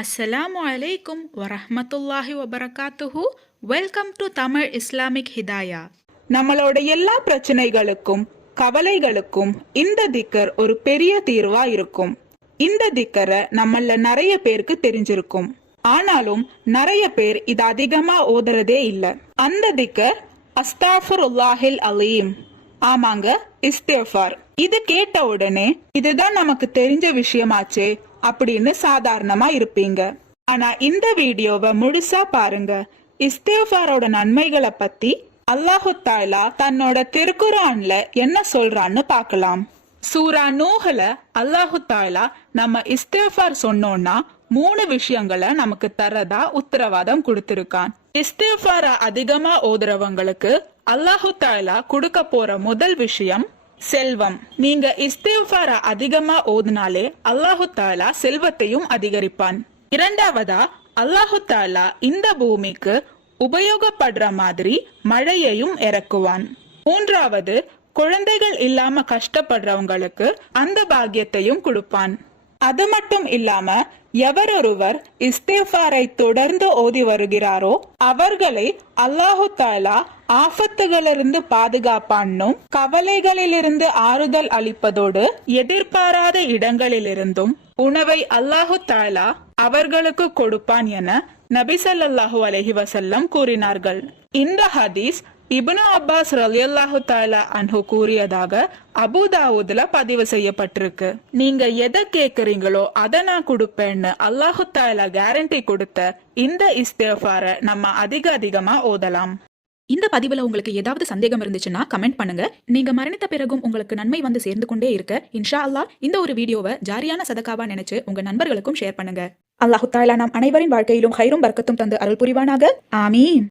அஸ்ஸலாமு அலைக்கும் வரஹ்மத்துல்லாஹி வபரகாத்துஹு. Welcome to Tamil Islamic Hidaya. நம்மளோட எல்லா பிரச்சனைகளுக்கும் கவலைகளுக்கும் இந்த திக்கர் ஒரு பெரிய தீர்வா இருக்கும். இந்த திக்கரை நம்மள நிறைய பேருக்கு தெரிஞ்சிருக்கும். ஆனாலும் நிறைய பேர் இது அதிகமா ஓதுறதே இல்ல. அந்த திக்கர் அஸ்தாஃபிருல்லாஹில் அலீம். ஆமாங்க, இஸ்திஃபார். இது கேட்ட உடனே இதுதான் நமக்கு தெரிஞ்ச விஷயமாச்சே அப்படின்னு சாதாரணமா இருப்பீங்க. ஆனா இந்த வீடியோவை முழுசா பாருங்க. இஸ்திஃபாரோட நன்மைகளை பத்தி அல்லாஹு தஆலா தன்னோட திருக்குர்ஆன்ல என்ன சொல்றான்னு பார்க்கலாம். சூரா நூஹ்ல அல்லாஹு தஆலா நம்ம இஸ்திஃபார் சொன்னோம்னா 3 விஷயங்களை நமக்கு தரதா உத்தரவாதம் கொடுத்திருக்கான். இஸ்திஃபார அதிகமா ஓதுறவங்களுக்கு அல்லாஹு தஆலா கொடுக்க போற முதல் விஷயம் செல்வம். நீங்க இஸ்திஃபார அதிகமா ஓதுனாலே அல்லாஹு தஆலா செல்வத்தையும் அதிகரிப்பான். இரண்டாவதா, அல்லாஹு தஆலா இந்த பூமிக்கு உபயோகப்படுற மாதிரி மழையையும் இறக்குவான். மூன்றாவது, குழந்தைகள் இல்லாம கஷ்டப்படுறவங்களுக்கு அந்த பாக்கியத்தையும் கொடுப்பான். அது மட்டும் இல்லாம எவரொருவர் இஸ்திஃபாரை தொடர்ந்து ஓதி வருகிறாரோ அவர்களை அல்லாஹு தஆலா ஆபத்துகளிலிருந்து பாதுகாப்பான்னும் கவலைகளிலிருந்து ஆறுதல் அளிப்பதோடு எதிர்பாராத இடங்களிலிருந்தும் உணவை அல்லாஹு தஆலா அவர்களுக்கு கொடுப்பான் என நபி ஸல்லல்லாஹு அலைஹி வஸல்லம் கூறினார்கள். இந்த ஹதீஸ் இப்னு அப்பாஸ் ரலியல்லாஹு தஆலா அன்ஹு கூறியதாக அபூதாவூதுல பதிவு செய்யப்பட்டிருக்கு. நீங்க எதை கேக்குறீங்களோ அதை நான் கொடுப்பேன்னு அல்லாஹு தஆலா கேரண்டி கொடுத்த இந்த இஸ்திஃபாரை நம்ம அதிகமா ஓதலாம். இந்த பதிவுல உங்களுக்கு ஏதாவது சந்தேகம் இருந்துச்சுன்னா கமெண்ட் பண்ணுங்க. நீங்க மரணித்த பிறகும் உங்களுக்கு நன்மை வந்து சேர்ந்து கொண்டே இருக்க இன்ஷா அல்லாஹ் இந்த ஒரு வீடியோவை ஜாரியான சதகாவா நினைச்சு உங்க நண்பர்களுக்கும் ஷேர் பண்ணுங்க. அல்லாஹு தஆலா நம் அனைவரின் வாழ்க்கையிலும் ஹைரும் பர்க்கத்தும் தந்து அருள் புரிவானாக. ஆமீன்.